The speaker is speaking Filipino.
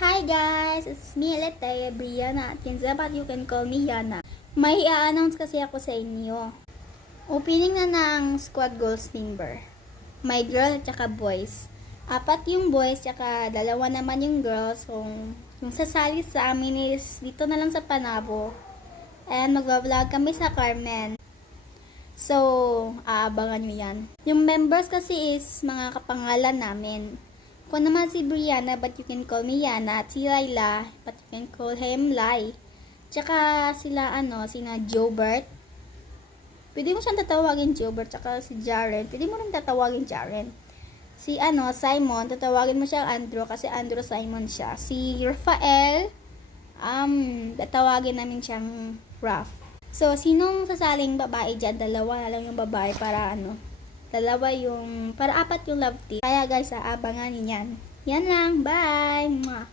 Hi guys! It's me, Letay Brianna at Kinza, but you can call me Yana. May i-announce kasi ako sa inyo. Opening na ng squad goals member. May girl at saka boys. 4 yung boys, tsaka 2 naman yung girls. So, yung sasali sa amin is dito na lang sa Panabo. And mag-vlog kami sa Carmen. So, aabangan nyo yan. Yung members kasi is mga kapangalan namin. Ako naman si Brianna, but you can call me Yana. At si Laila, but you can call him Lai. Tsaka sila, sina Jobert. Pwede mo siyang tatawagin Jobert. Tsaka si Jaren. Pwede mo rin tatawagin Jaren. Si, Simon, tatawagin mo siyang Andrew kasi Andrew Simon siya. Si Rafael, tatawagin namin siyang Raf. So, sinong sasaling babae dyan? 2 na lang yung babae para 4 yung love team. Kaya guys, aabangan niyan. Yan lang. Bye! Mwah!